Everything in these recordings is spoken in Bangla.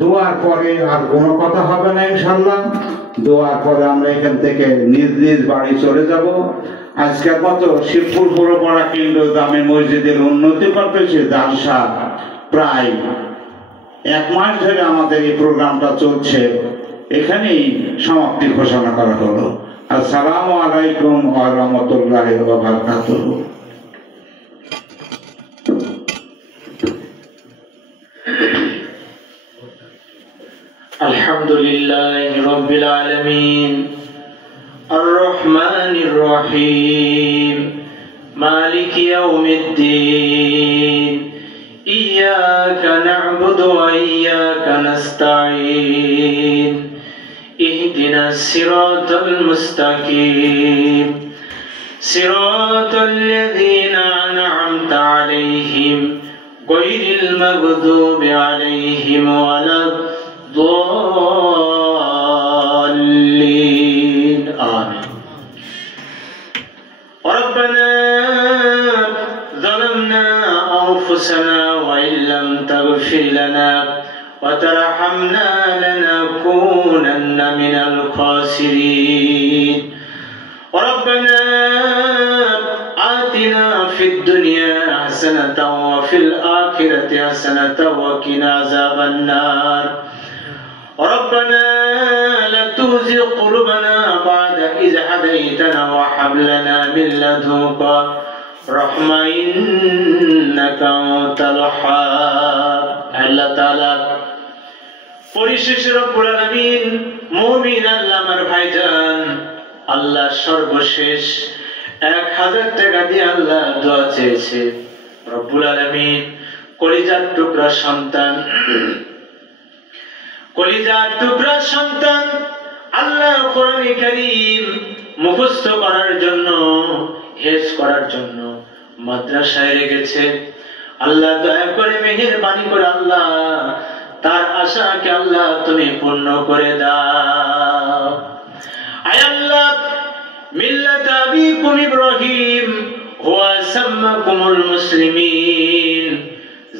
দোয়ার পরে আর কোনো কথা হবে না ইনশাআল্লাহ। দোয়ার পরে আমরা এখান থেকে নিজ নিজ বাড়ি চলে যাব। আজকের মতো শিবপুর পুরোপাড়া কেন্দ্র জামে মসজিদের উন্নতি করতেছে জালসা প্রায় 1 মাস ধরে আমাদের এই প্রোগ্রামটা চলছে, এখানেই সমাপ্তি ঘোষণা করা হলো। আসসালামু আলাইকুম ওয়া রাহমাতুল্লাহি ওয়া বারাকাতুহু। আলহামদুলিল্লাহি রাব্বিল আলামিন আর রহমানির রহিম মালিকি ইয়াউমিদ্দিন ইয়্যাকা না'বুদু ওয়া ইয়্যাকা নাস্তাঈন ইহদিনাস সিরাতাল মুস্তাকিম সিরাতাল লাযীনা আন'আমতা আলাইহিম গায়রিল মাগদুবি আলাইহিম ওয়ালাদ-দাল্লিন আমিন। ربنا ظلمنا أنفسنا وإن لم تغفر لنا وترحمنا لنكونن من الخاسرين. ربنا آتنا في الدنيا حسنة وفي الآخرة حسنة وقنا عذاب النار. ربنا لا تزغ قلوبنا بعد إذ هديتنا وهب لنا من لدنك رحمة إنك أنت الوهاب. আল্লাহ তাআলা পরিশেষে রব্বুল আলামিন মুমিন আল্লাহ আমার ভাইজান আল্লাহ সর্বশেষ 1000 টাকা দিয়ে আল্লাহ দোয়া চেয়েছে। রব্বুল আলামিন কলিজার টুকরা সন্তান, কলিজার টুকরা সন্তান আল্লাহ কোরআনে কারীম মুখস্থ করার জন্য, হেফজ করার জন্য মাদ্রাসায় রেখেছে। আল্লাহ দয়া করে মেহেরবানি করে আল্লাহ তার আশাকে আল্লাহ তুমি পূর্ণ করে দাও। আয় আল্লাহ মিল্লাত আবিকুম ইব্রাহিম হুয়া সাম্মাকুমুল মুসলিমিন,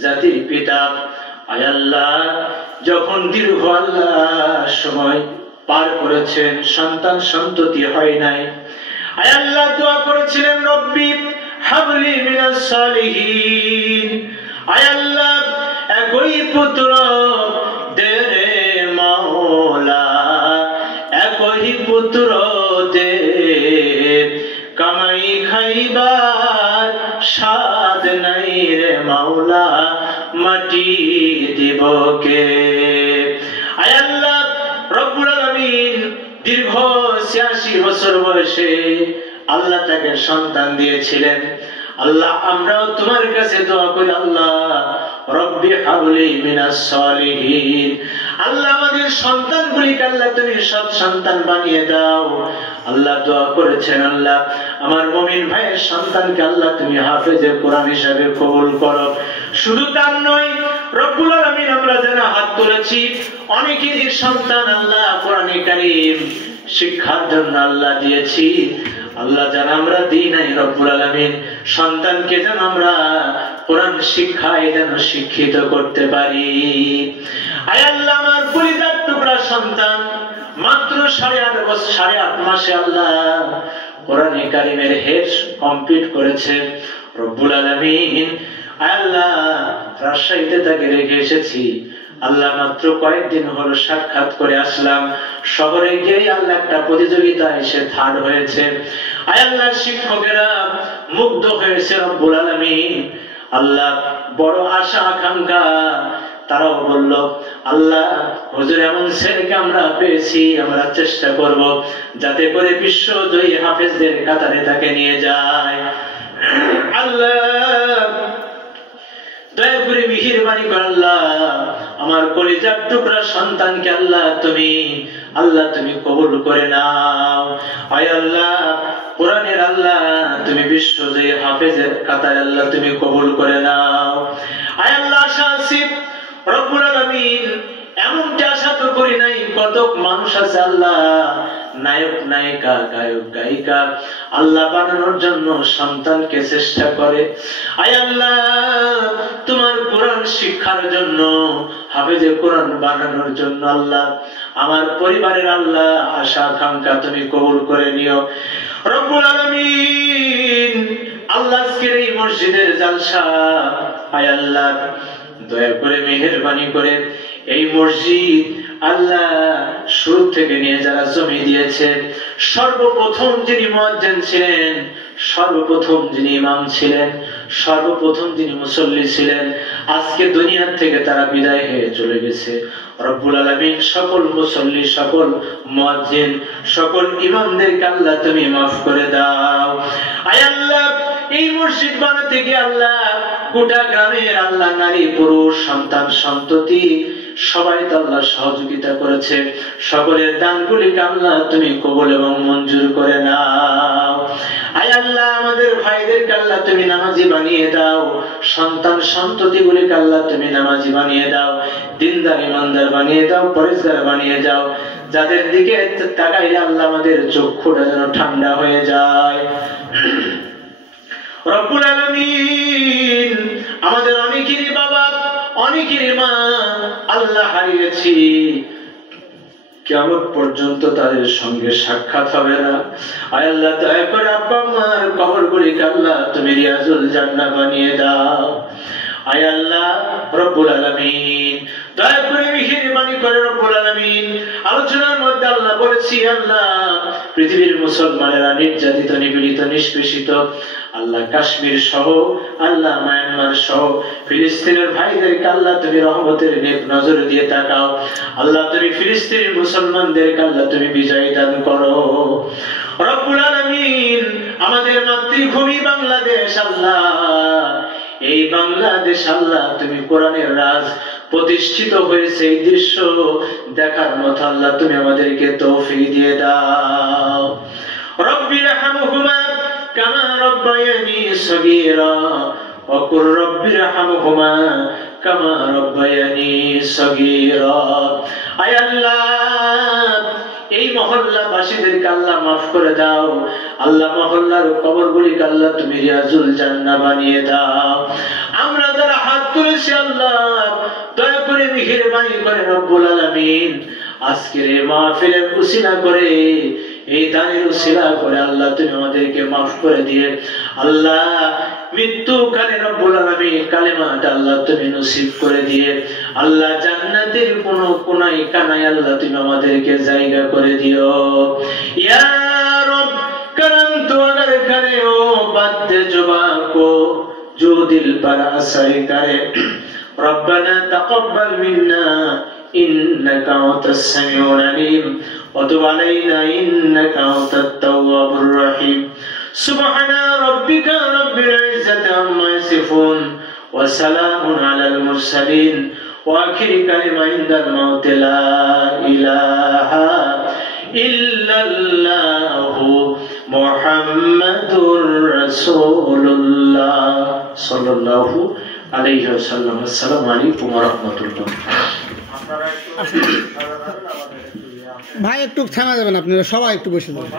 জাতির পিতা আয় আল্লাহ যখন দীর্ঘ আল্লাহ সময় পার করেছেন, সন্তান সন্ততি হয় নাই, আয় আল্লাহ দোয়া করেছিলেন রব্বি হাবলি মিনাস সালিহিন। আয় আল্লাহ একই পুত্র দে রে মাওলা, একই পুত্র দে, কামাই খাইবার স্বাদ নাই রে মাওলা, মাটি দিব কে। আয় আল্লাহ রব্বুল আলামিন দীর্ঘ 86 বছর বয়সে আল্লাহ তাকে সন্তান দিয়েছিলেন। আল্লাহ আমরাও তোমার কাছে দোয়া করি আল্লাহ রব্বি হাবলি মিনাস সালিহিন। আল্লাহ আমাদের সন্তানগুলিকে আল্লাহ তুমি সৎ সন্তান বানিয়ে দাও। আল্লাহ দোয়া করেছেন আল্লাহ আমার মুমিন ভাইয়ের সন্তানকে আল্লাহ তুমি হাফেজে কোরআন হিসাবে কবুল করো। শুধু তার নয় রব্বুল আলামিন আমরা যারা হাত তুলেছি অনেকেরই সন্তান আল্লাহ কোরআনে কারীম শিক্ষার জন্য আল্লাহ দিয়েছি। আল্লাহ যেন আমরা দিই নাই রব্বুল আলামিন সন্তানকে যেন আমরা কোরআন শিক্ষায় যেন শিক্ষিত করতে পারি। আয় আল্লাহ আমার কলিজার টুকরা সন্তান মাত্র 8.5 মাসে আল্লাহ কোরআনে কারীমের হেফজ কমপ্লিট করেছে রব্বুল আলামিন। আয় আল্লাহ রাজশাহীতে তাকে রেখে এসেছি আল্লাহ, মাত্র কয়েকদিন হলো সাক্ষাৎ করে আসলাম। শহরে গিয়ে আল্লাহ একটা প্রতিযোগিতায় সে থার্ড হয়েছে। আয় আল্লাহ শিক্ষকেরা মুগ্ধ হয়েছে রব্বুল আলামিন। আল্লাহ বড় আশা আকাঙ্ক্ষা, তারাও বলল আল্লাহ হুজুর এমন ছেলেকে আমরা পেয়েছি, আমরা চেষ্টা করব যাতে করে বিশ্বজয়ী হাফেজদের কাতারে তাকে নিয়ে যায়। আল্লাহ দয়া করে মেহেরবানি করে আল্লাহ আমার কলিজার টুকরা সন্তানকে আল্লাহ তুমি কবুল করে নাও। আয় আল্লাহ কোরআনের আল্লাহ তুমি বিশ্বজয়ী হাফেজের কাতারে আল্লাহ তুমি কবুল করে নাও। আয় আল্লাহ আশা আছি রব্বুল আলামিন, এমনটা আশা তো করি নাই, কত মানুষ আছে আল্লাহ নায়ক নায়িকা, গায়ক গায়িকা আল্লাহ বানানোর জন্য সন্তানকে চেষ্টা করে। আয় আল্লাহ, তোমার কোরআন শিক্ষার জন্য, হাফেজে কোরআন বানানোর জন্য আল্লাহ আমার পরিবারের আল্লাহ আশা আকাঙ্ক্ষা তুমি কবুল করে নিও রব্বুল আলামিন। আল্লাহ আজকের এই মসজিদের জালসা, আয় আল্লাহ দয়া করে মেহেরবানি করে এই মসজিদ আল্লাহ শুরু থেকে নিয়ে যারা জমি দিয়েছেন, সর্বপ্রথম যিনি মুয়াজ্জিন ছিলেন, সর্বপ্রথম যিনি ইমাম ছিলেন, সর্বপ্রথম যিনি মুসল্লি ছিলেন, আজকে দুনিয়া থেকে তারা বিদায় হয়ে চলে গেছে। রব্বুল আলামিন সকল মুসল্লি, সকল মুয়াজ্জিন, সকল ইমামদেরকে আল্লাহ তুমি মাফ করে দাও। আয় আল্লাহ, এই মসজিদ বানাতে গিয়ে আল্লাহ গোটা গ্রামের আল্লাহ নারী পুরুষ সন্তান সন্ততি সবাই তো আল্লাহ সহযোগিতা করেছে। সকলের দানগুলিকে আল্লাহ তুমি কবুল এবং মঞ্জুর করে নাও। আয় আল্লাহ, আমাদের ভাইদেরকে আল্লাহ তুমি নামাজি বানিয়ে দাও, সন্তান সন্ততি গুলিকে আল্লাহ তুমি নামাজি বানিয়ে দাও, দিনদার ইমানদার বানিয়ে দাও, পরেশগার বানিয়ে দাও। যাদের দিকে তাকাইলে আল্লাহ আমাদের চক্ষুটা যেন ঠান্ডা হয়ে যায়। রব্বুল আলামিন, আমাদের অনেকেরই বাবা, অনেকেরই মা আল্লাহ হারিয়েছি, কিয়ামত পর্যন্ত তাদের সঙ্গে সাক্ষাৎ হবে না। আয় আল্লাহ, দয়া করে আব্বা মার কবরগুলিকে আল্লাহ তুমি রিয়াজুল জান্নাহ বানিয়ে দাও। আয় আল্লাহ রব্বুল আলামিন, দয়া করে মেহেরবানি করে রব্বুল আলামিন, আলোচনার মধ্যে আল্লাহ বলেছি আল্লাহ পৃথিবীর মুসলমানেরা নির্যাতিত, নিপীড়িত, নিষ্পেষিত, আল্লাহ কাশ্মীর সহ, আল্লাহ মায়ানমার সহ ফিলিস্তিনের ভাইদেরকে আল্লাহ তুমি রহমতের নেক নজর দিয়ে তাকাও। আল্লাহ তুমি ফিলিস্তিনের মুসলমানদেরকে আল্লাহ তুমি বিজয় দান করো রব্বুল আলামিন। আমাদের মাতৃভূমি বাংলাদেশ আল্লাহ, এই বাংলাদেশ আল্লাহ তুমি কোরআনের রাজ প্রতিষ্ঠিত হয়েছে, এই দৃশ্য দেখার মতো আল্লাহ তুমি আমাদেরকে তৌফিক দিয়ে দাও। রব্বিরহামহুমা কামা রব্বায়ানি সগীরা ওয়া কুর রব্বিরহামহুমা কামা রব্বায়ানি সগীরা। আয় আল্লাহ, এই মহল্লাবাসীদেরকে আল্লাহ মাফ করে দাও। আল্লাহ মহল্লার কবরগুলিকে আল্লাহ তুমি রিয়াজুল জান্নাহ বানিয়ে দাও। আমরা যারা হাত তুলেছি আল্লাহ দয়া করে মেহেরবানি করে রব্বুল আলামিন আজকের এই মাহফিলের উসিলা করে, এই দানের উসিলা করে আল্লাহ তুমি আমাদেরকে মাফ করে দিয়ে আল্লাহ মৃত্যুকালে রব্বুল আলামিন কালেমাটা আল্লাহ তুমি নসিব করে দিয়ে আল্লাহ জান্নাতের কোন কোনায় কানায় আল্লাহ তুমি আমাদেরকে জায়গা করে দিও। ইয়া রব করম তো अगर करे ओ बद जुबां को जो दिल पर असर करे रब्बना तकब्बल मिन्ना إنك أنت السميع العليم وتب علينا إنك أنت التواب الرحيم سبحان ربك رب العزة عما يصفون وسلام على المرسلين وآخر كلمة عند الموت لا إله إلا الله محمد رسول الله صلى الله عليه وسلم السلام عليكم ورحمة الله। ভাই একটু থামা যাবেন, আপনারা সবাই একটু বসে যাবেন।